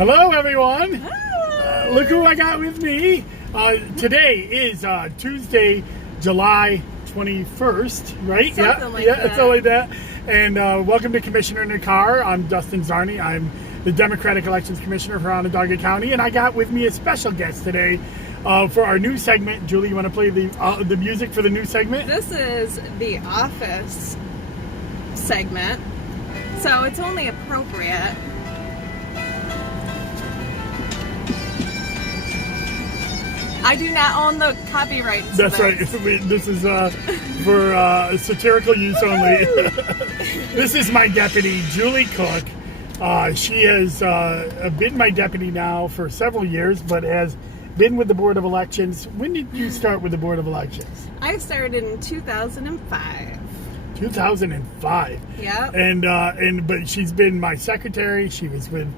Hello, everyone. Hi. Look who I got with me. Today is Tuesday, July 21st, right? Something like that. Something like that. And welcome to Commissioner in the Car. I'm Dustin Zarni. I'm the Democratic Elections Commissioner for Onondaga County, and I got with me a special guest today for our new segment. Julie, you want to play the music for the new segment? This is the Office segment, so it's only appropriate. I do not own the copyrights. That's right. This is for satirical use only. This is my deputy, Julie Cook. She has been my deputy now for several years, but has been with the Board of Elections. When did you start with the Board of Elections? I started in 2005. 2005. Yeah. But she's been my secretary. She was with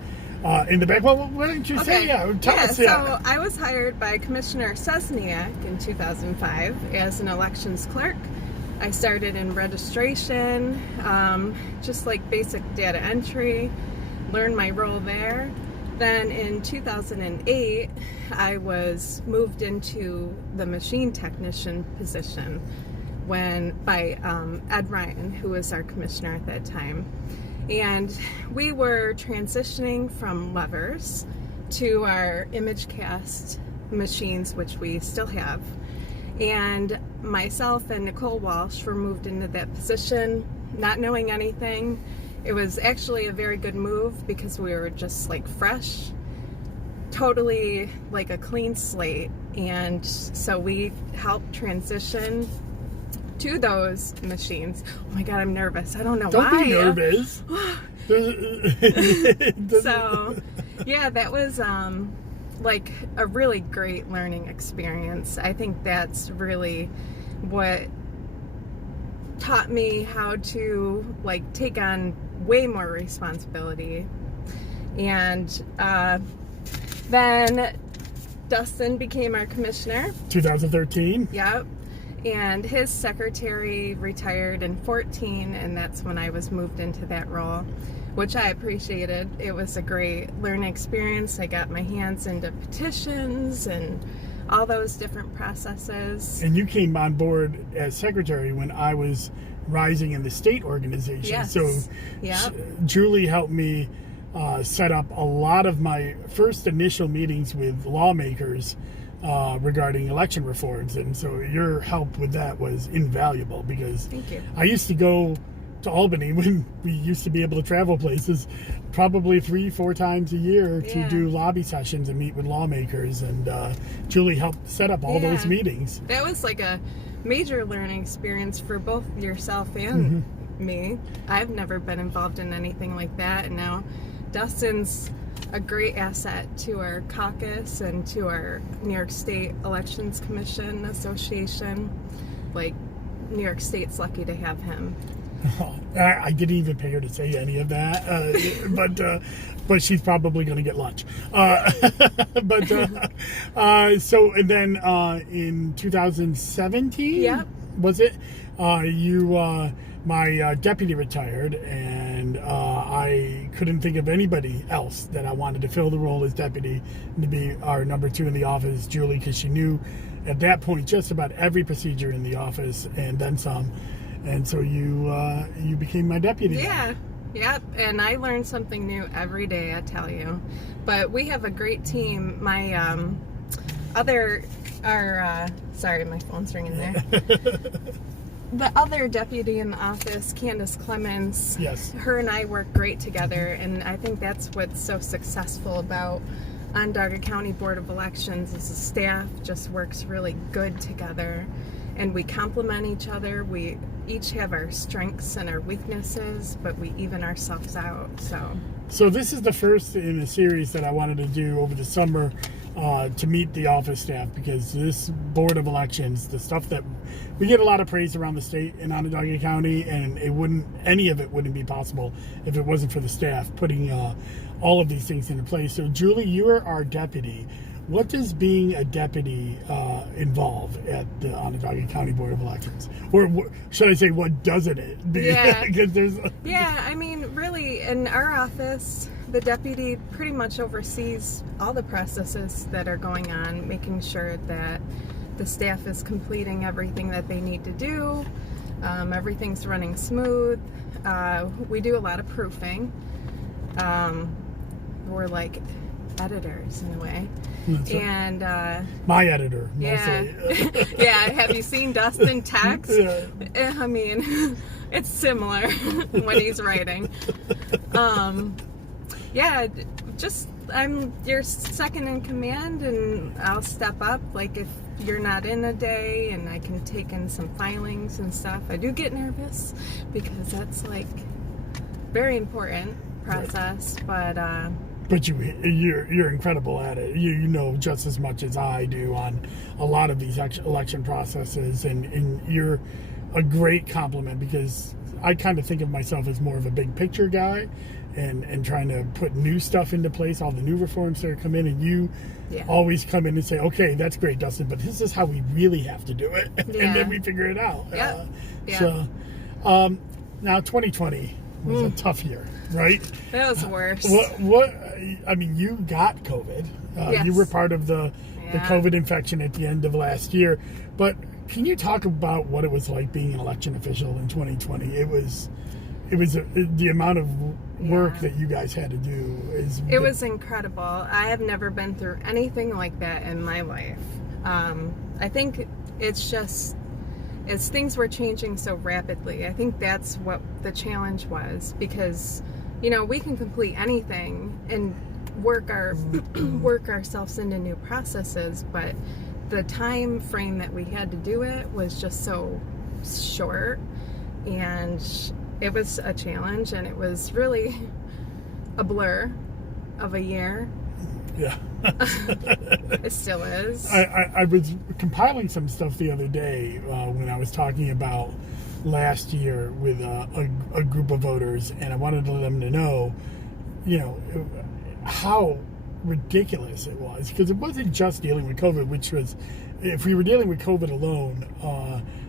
in the back. Well, why don't you say? Yeah, tell us. So I was hired by Commissioner Sesniak in 2005 as an elections clerk. I started in registration, just like basic data entry, learned my role there. Then in 2008, I was moved into the machine technician position by Ed Ryan, who was our commissioner at that time. And we were transitioning from levers to our ImageCast machines, which we still have. And myself and Nicole Walsh were moved into that position, not knowing anything. It was actually a very good move because we were just like fresh, totally like a clean slate. And so we helped transition to those machines. Oh my God, I'm nervous. I don't know why. Don't be nervous. So, yeah, that was like a really great learning experience. I think that's really what taught me how to like take on way more responsibility. And then Dustin became our commissioner. 2013. Yep. And his secretary retired in 2014, and that's when I was moved into that role, which I appreciated. It was a great learning experience. I got my hands into petitions and all those different processes. And you came on board as secretary when I was rising in the state organization. Yes. So Yep. Julie helped me set up a lot of my first initial meetings with lawmakers regarding election reforms, and so your help with that was invaluable because Thank you. I used to go to Albany when we used to be able to travel places probably 3-4 times a year to do lobby sessions and meet with lawmakers, and Julie helped set up all those meetings. That was like a major learning experience for both yourself and me. I've never been involved in anything like that, and now Dustin's a great asset to our caucus and to our New York State Elections Commission Association. Like, New York State's lucky to have him. I didn't even pay her to say any of that, but she's probably going to get lunch. So, and then in 2017, Yep. was it? My deputy retired, and I couldn't think of anybody else that I wanted to fill the role as deputy and to be our number 2 in the office, Julie, because she knew at that point just about every procedure in the office and then some. And so you became my deputy. Yeah, yep. And I learn something new every day, I tell you. But we have a great team. My sorry, my phone's ringing there. The other deputy in the office, Candace Clemens, Yes. her and I work great together, and I think that's what's so successful about Onondaga County Board of Elections is the staff just works really good together, and we complement each other. We each have our strengths and our weaknesses, but we even ourselves out. So this is the first in a series that I wanted to do over the summer to meet the office staff, because this Board of Elections, the stuff that we get a lot of praise around the state in Onondaga County, and any of it wouldn't be possible if it wasn't for the staff putting all of these things into place. So Julie, you are our deputy. What does being a deputy involve at the Onondaga County Board of Elections? Or should I say, what doesn't it? Yeah. Because there's... Yeah, I mean, really, in our office, the deputy pretty much oversees all the processes that are going on, making sure that the staff is completing everything that they need to do. Everything's running smooth. We do a lot of proofing. We're like editors in a way. That's right. And My editor, yeah. mostly. Yeah, have you seen Dustin text? Yeah. I mean, it's similar when he's writing. Yeah, just I'm your second in command, and I'll step up like if you're not in a day, and I can take in some filings and stuff. I do get nervous because that's like very important process, but you're incredible at it. You know just as much as I do on a lot of these election processes, and you're a great compliment, because I kind of think of myself as more of a big picture guy, and trying to put new stuff into place, all the new reforms that are come in, and you always come in and say, okay, that's great, Dustin, but this is how we really have to do it, and then we figure it out. So now 2020 was a tough year, right? That was worse. What I mean, you got COVID. Yes. You were part of the COVID infection at the end of last year, but can you talk about what it was like being an election official in 2020? It was the amount of work that you guys had to do it was incredible. I have never been through anything like that in my life. I think it's just as things were changing so rapidly, I think that's what the challenge was, because we can complete anything and work ourselves into new processes, but the time frame that we had to do it was just so short, and it was a challenge, and it was really a blur of a year. Yeah. It still is. I was compiling some stuff the other day when I was talking about last year with a group of voters, and I wanted them to know, how ridiculous it was, because it wasn't just dealing with COVID, which was, if we were dealing with COVID alone,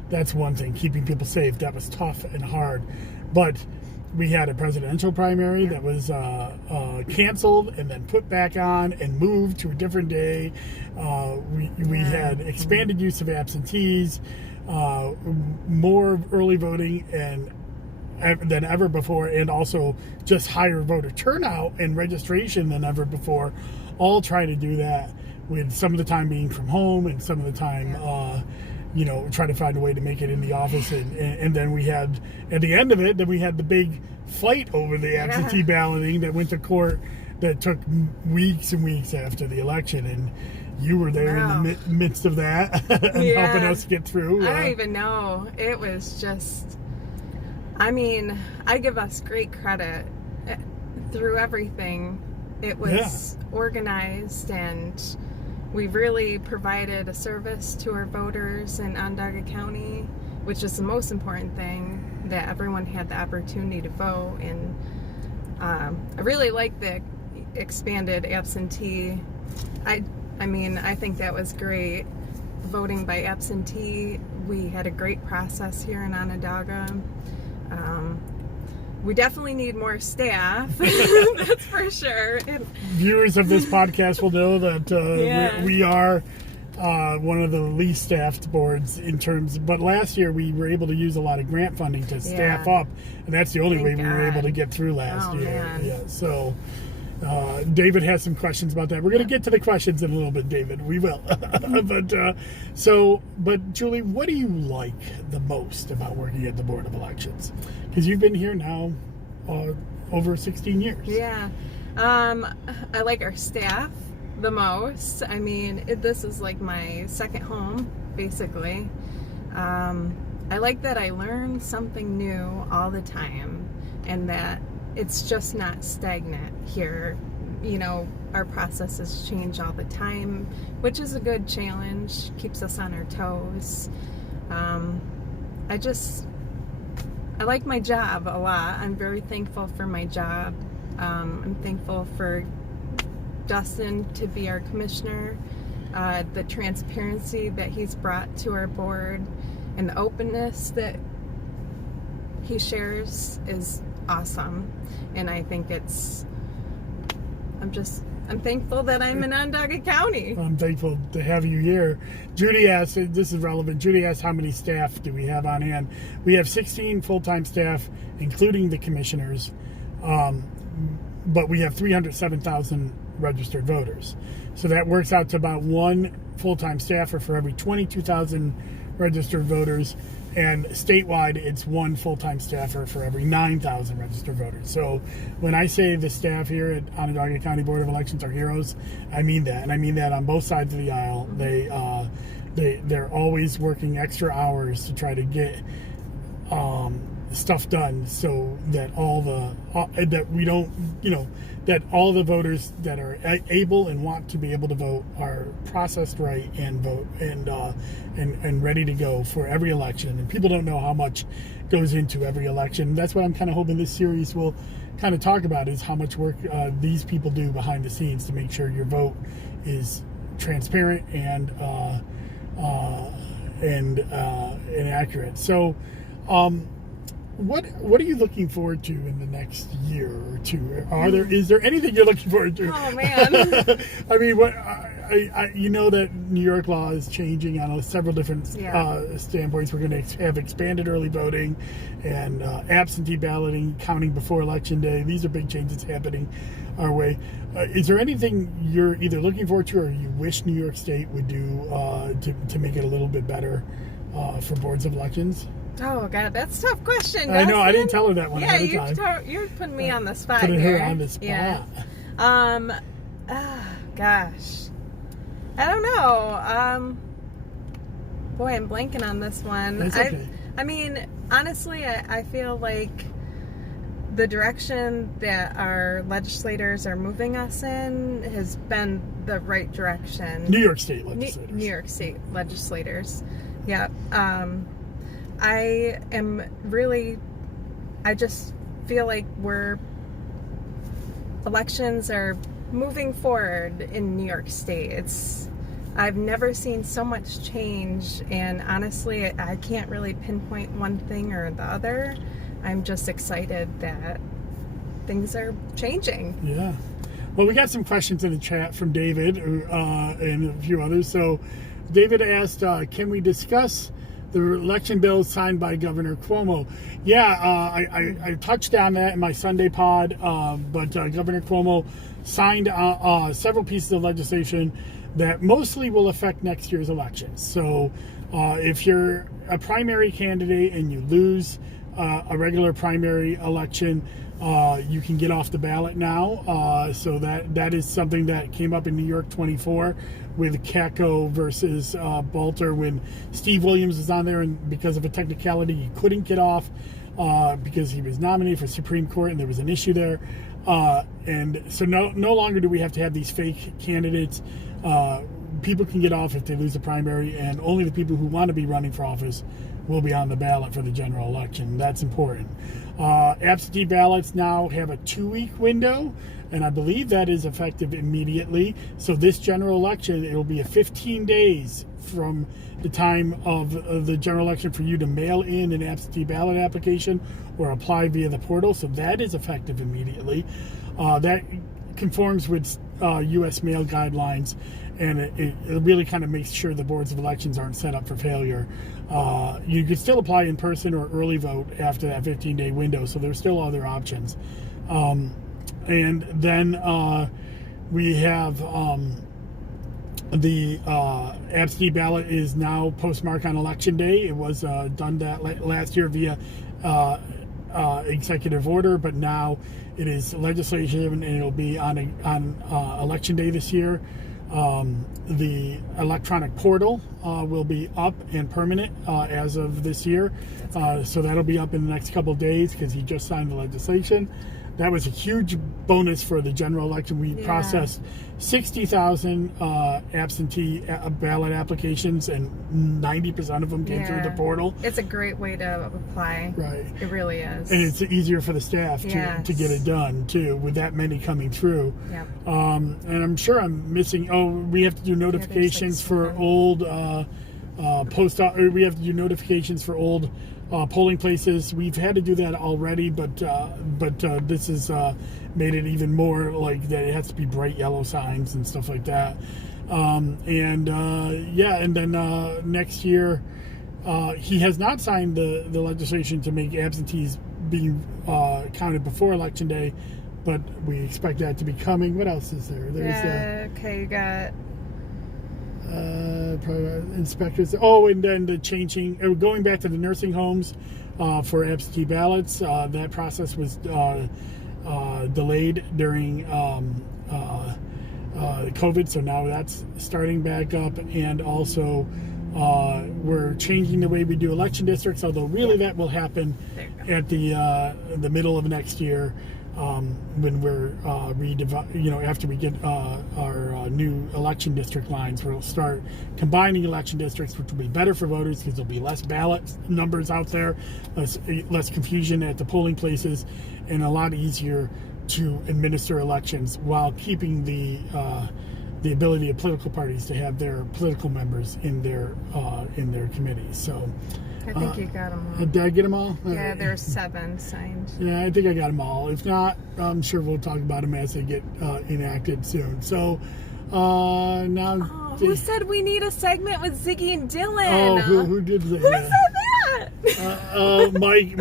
that's one thing, keeping people safe, that was tough and hard, but we had a presidential primary that was canceled and then put back on and moved to a different day. We had expanded use of absentees, more early voting than ever before, and also just higher voter turnout and registration than ever before, all trying to do that with some of the time being from home and some of the time trying to find a way to make it in the office, and then we had, at the end of it, then we had the big fight over the absentee balloting that went to court that took weeks and weeks after the election, and you were there in the midst of that and helping us get through. I don't even know. It was just, I mean, I give us great credit through everything. It was organized, and we really provided a service to our voters in Onondaga County, which is the most important thing, that everyone had the opportunity to vote. And I really like the expanded absentee. I mean, I think that was great. Voting by absentee, we had a great process here in Onondaga. We definitely need more staff, that's for sure. Viewers of this podcast will know that we are one of the least staffed boards in terms, but last year we were able to use a lot of grant funding to staff up, and that's the only way we were able to get through last year. Man. Yeah, so David has some questions about that. We're going to get to the questions in a little bit, David. We will. But Julie, what do you like the most about working at the Board of Elections? Because you've been here now over 16 years. Yeah. I like our staff the most. I mean, this is like my second home, basically. I like that I learn something new all the time, and that it's just not stagnant here. Our processes change all the time, which is a good challenge, keeps us on our toes. I like my job a lot. I'm very thankful for my job. I'm thankful for Dustin to be our commissioner, the transparency that he's brought to our board, and the openness that he shares is awesome. And I think it's I'm thankful that I'm in Onondaga County. I'm thankful to have you here. Judy asked, this is relevant, Judy asked how many staff do we have on hand. We have 16 full-time staff, including the commissioners, but we have 307,000 registered voters. So that works out to about one full-time staffer for every 22,000 registered voters, and statewide it's one full-time staffer for every 9,000 registered voters. So when I say the staff here at Onondaga County Board of Elections are heroes, I mean that, and I mean that on both sides of the aisle. They're always working extra hours to try to get stuff done, so that all the voters that are able and want to be able to vote are processed right and vote and ready to go for every election. And people don't know how much goes into every election. That's what I'm kind of hoping this series will kind of talk about, is how much work these people do behind the scenes to make sure your vote is transparent and accurate. So what are you looking forward to in the next year or two? Is there anything you're looking forward to? Oh man! I mean, you know that New York law is changing on several different standpoints. We're going to have expanded early voting and absentee balloting, counting before election day. These are big changes happening our way. Is there anything you're either looking forward to or you wish New York State would do to make it a little bit better for boards of elections? Oh God, that's a tough question. I know, I didn't tell her that one ahead of time. You're putting me on the spot. Putting here. her on the spot. Yeah. Gosh, I don't know. Boy, I'm blanking on this one. That's okay. I mean, honestly, I feel like the direction that our legislators are moving us in has been the right direction. New York State legislators. New York State legislators. Yeah. I just feel like elections are moving forward in New York State. I've never seen so much change, and honestly, I can't really pinpoint one thing or the other. I'm just excited that things are changing. Yeah. Well, we got some questions in the chat from David and a few others. So David asked, can we discuss the election bill signed by Governor Cuomo? Yeah, I touched on that in my Sunday pod, but Governor Cuomo signed several pieces of legislation that mostly will affect next year's elections. So if you're a primary candidate and you lose a regular primary election, you can get off the ballot now. So that is something that came up in New York 24 with Kako versus Balter, when Steve Williams was on there, and because of a technicality he couldn't get off because he was nominated for Supreme Court and there was an issue there. And so no longer do we have to have these fake candidates. People can get off if they lose the primary, and only the people who want to be running for office will be on the ballot for the general election. That's important. Absentee ballots now have a 2-week window, and I believe that is effective immediately. So this general election, it will be a 15 days from the time of the general election for you to mail in an absentee ballot application or apply via the portal. So that is effective immediately. That conforms with U.S. mail guidelines, and it really kind of makes sure the boards of elections aren't set up for failure. You can still apply in person or early vote after that 15-day window, so there's still other options. And then we have the absentee ballot is now postmarked on election day. It was done that last year via executive order, but now it is legislation, and it'll be on election day this year. The electronic portal will be up and permanent as of this year. So that'll be up in the next couple of days because he just signed the legislation. That was a huge bonus for the general election. We processed 60,000 absentee ballot applications, and 90% of them came through the portal. It's a great way to apply. Right. It really is. And it's easier for the staff to get it done, too, with that many coming through. Yep. And I'm sure I'm missing... Oh, we have to do notifications for old... we have to do notifications for old polling places. We've had to do that already, but this has made it even more like that. It has to be bright yellow signs and stuff like that. And then next year, he has not signed the legislation to make absentees being counted before Election Day, but we expect that to be coming. What else is there? Okay, you got inspectors. Oh, and then the changing, going back to the nursing homes for absentee ballots. That process was delayed during COVID, so now that's starting back up. And also, we're changing the way we do election districts, although really that will happen at the middle of next year, when we're after we get our new election district lines. We'll start combining election districts, which will be better for voters because there'll be less ballot numbers out there, less confusion at the polling places, and a lot easier to administer elections while keeping the ability of political parties to have their political members in their committees. So I think you got them all. did I get them all? Yeah, there's 7 signed. Yeah, I think I got them all. If not, I'm sure we'll talk about them as they get enacted soon. So now, who said we need a segment with Ziggy Dylan? Oh, who did that? Who said that? Mike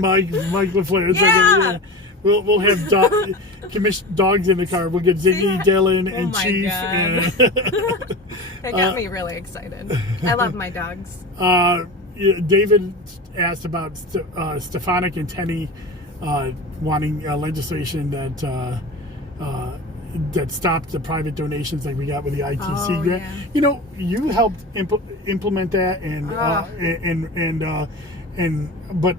LaFleur. Yeah. We'll have dogs in the car. We'll get Ziggy, Dylan, and Chief. And That got me really excited. I love my dogs. David asked about Stefanik and Tenney wanting legislation that stopped the private donations like we got with the ITC grant. Yeah. You helped implement that, but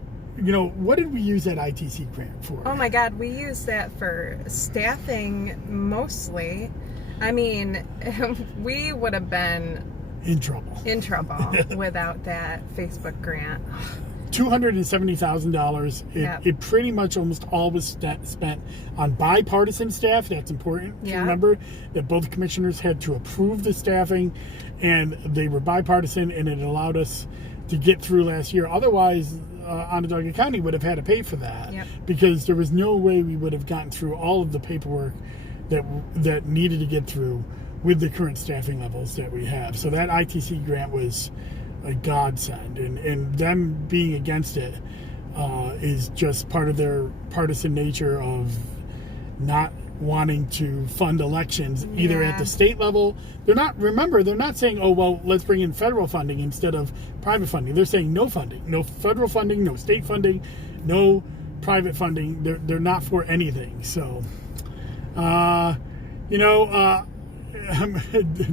what did we use that ITC grant for? Oh my God, we used that for staffing mostly. I mean, we would have been in trouble without that Facebook grant. $270,000. It pretty much almost all was spent on bipartisan staff. That's important to remember, that both commissioners had to approve the staffing, and they were bipartisan, and it allowed us to get through last year. Otherwise, Onondaga County would have had to pay for that, because there was no way we would have gotten through all of the paperwork that needed to get through with the current staffing levels that we have. So that ITC grant was a godsend, and them being against it is just part of their partisan nature of not wanting to fund elections either at the state level. They're not saying, oh well, let's bring in federal funding instead of private funding. They're saying no funding, no federal funding, no state funding, no private funding. They're not for anything. So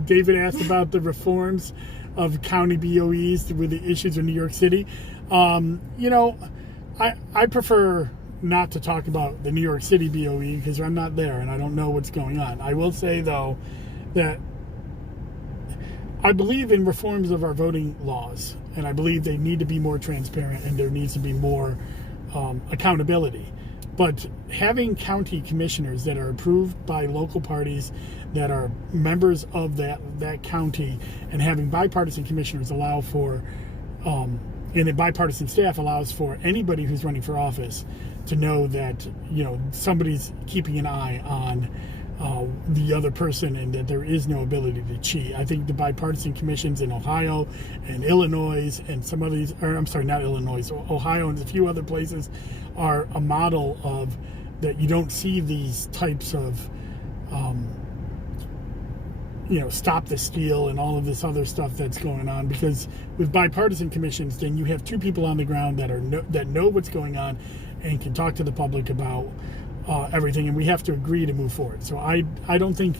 David asked about the reforms of county BOEs with the issues in New York City. I prefer not to talk about the New York City BOE because I'm not there and I don't know what's going on. I will say, though, that I believe in reforms of our voting laws, and I believe they need to be more transparent and there needs to be more accountability. But having county commissioners that are approved by local parties that are members of that county, and having bipartisan commissioners allow for, and a bipartisan staff allows for anybody who's running for office to know that somebody's keeping an eye on the other person and that there is no ability to cheat. I think the bipartisan commissions in Ohio and Illinois and some of these, or I'm sorry, not Illinois, Ohio and a few other places are a model of that. You don't see these types of stop the steal and all of this other stuff that's going on, because with bipartisan commissions, then you have two people on the ground that know what's going on and can talk to the public about everything, and we have to agree to move forward. So I don't think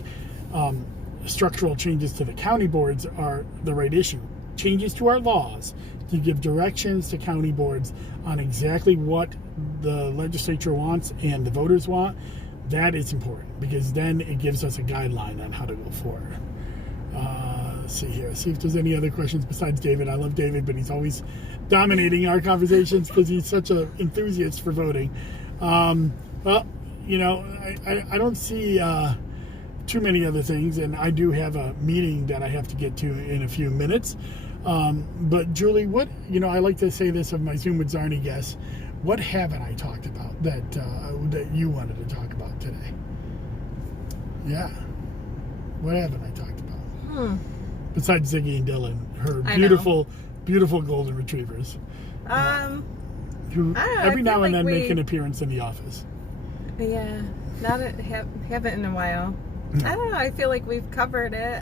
structural changes to the county boards are the right issue. Changes to our laws to give directions to county boards on exactly what the legislature wants and the voters want, that is important, because then it gives us a guideline on how to go forward. Let's see here. See if there's any other questions besides David. I love David, but he's always dominating our conversations because he's such an enthusiast for voting. Well, I don't see too many other things, and I do have a meeting that I have to get to in a few minutes. But Julie, what, I like to say this of my Zoom with Zarni guests. What haven't I talked about that you wanted to talk about today? Yeah. What haven't I talked about? Besides Ziggy and Dylan, her beautiful golden retrievers. Who every now and then make an appearance in the office. Yeah, haven't in a while. No. I don't know. I feel like we've covered it.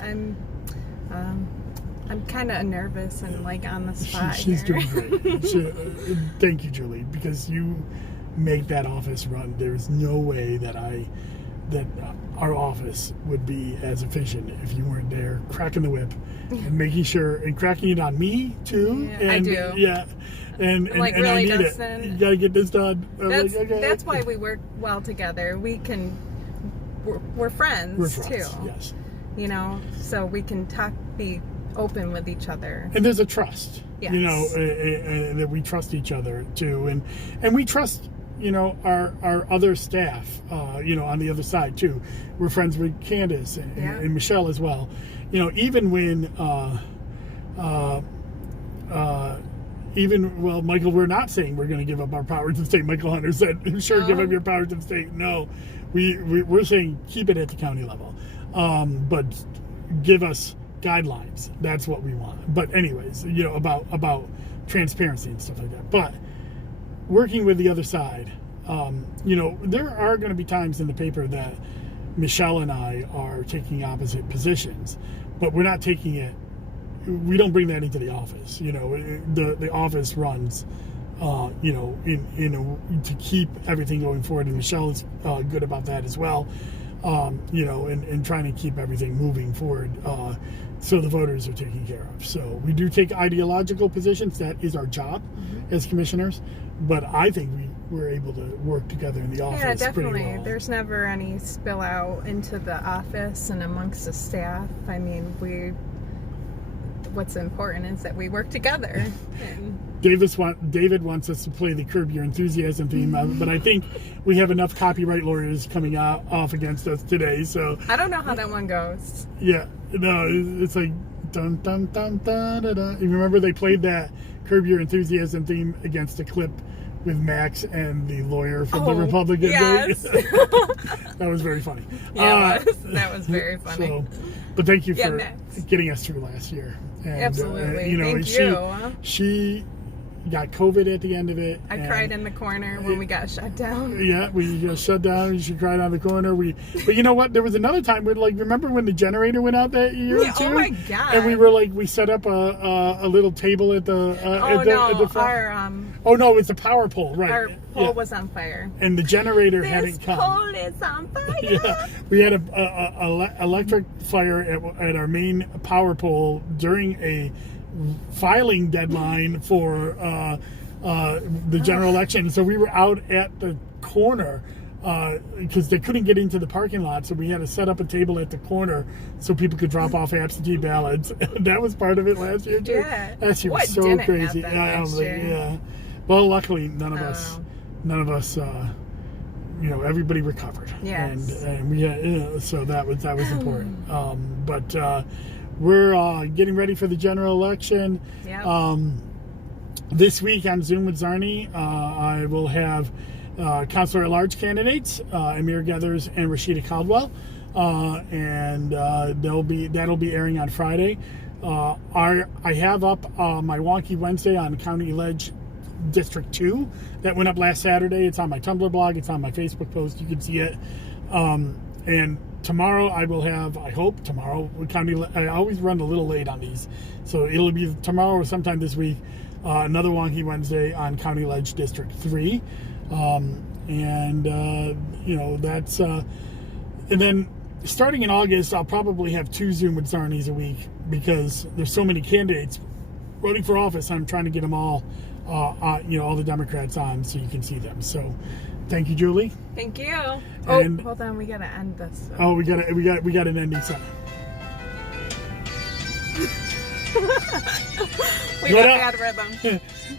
I'm kind of nervous and like on the spot. She's here. doing great. Thank you, Julie, because you make that office run. There's no way that our office would be as efficient if you weren't there cracking the whip and making sure and cracking it on me too. Yeah, and I do. Yeah. And like and really, I need Dustin, it. You gotta get this done. That's why we work well together. We're friends. We're friends, too. yes. So we can be open with each other. And there's a trust. Yes. That we trust each other too, and we trust our other staff. On the other side too. We're friends with Candace and Michelle as well. Even when. Michael, we're not saying we're going to give up our power to the state. Michael Hunter said, sure, give up your power to the state. No, we're saying keep it at the county level. But give us guidelines. That's what we want. But anyways, about transparency and stuff like that. But working with the other side, there are going to be times in the paper that Michelle and I are taking opposite positions, but we're not taking it. We don't bring that into the office. The office runs, to keep everything going forward. And Michelle is good about that as well. And trying to keep everything moving forward, so the voters are taken care of. So we do take ideological positions. That is our job as commissioners. But I think we're able to work together in the office. Yeah, definitely. Pretty well. There's never any spill out into the office and amongst the staff. I mean, what's important is that we work together. David wants us to play the Curb Your Enthusiasm theme, but I think we have enough copyright lawyers coming off against us today. So I don't know how that one goes. Yeah, no, it's like dun dun dun dun dun. Dun. You remember they played that Curb Your Enthusiasm theme against a clip with Max and the lawyer from the Republican. Yes. That was very funny. Yeah, that was very funny. But thank you for Max. getting us through last year. And, absolutely. Thank you. She got COVID at the end of it. I cried in the corner when we got shut down. Yeah, we got shut down. She cried on the corner. But you know what? There was another time where, remember when the generator went out that year too? Oh my god! And we were we set up a little table at the at the front. Oh no, it's a power pole, right? Our pole was on fire, and the generator hadn't come. This pole is on fire. Yeah, we had a electric fire at our main power pole during a filing deadline for the general election. So we were out at the corner because they couldn't get into the parking lot, so we had to set up a table at the corner so people could drop off absentee ballots. That was part of it last year too. Yeah, that shit was so crazy. Yeah. Well, luckily none of us everybody recovered. Yes. And we had, so that was important. But we're getting ready for the general election. Yep. This week on Zoom with Zarni, I will have Councilor at Large candidates, Amir Gathers and Rashida Caldwell, and that'll be airing on Friday. I have up my Wonky Wednesday on County Ledge District 2 that went up last Saturday. It's on my Tumblr blog. It's on my Facebook post. You can see it. And tomorrow I will have, I hope tomorrow, I always run a little late on these, so it'll be tomorrow or sometime this week, another Wonky Wednesday on County Ledge District 3. That's, and then starting in August, I'll probably have 2 Zoom with Zarnies a week because there's so many candidates running for office. I'm trying to get them all, all the Democrats on so you can see them. So thank you, Julie. Thank you. And, hold on, we gotta end this. Oh, we got an ending sign. We got bad rhythm.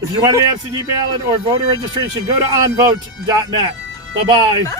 If you want an absentee ballot or voter registration, go to onvote.net. Bye-bye. Bye.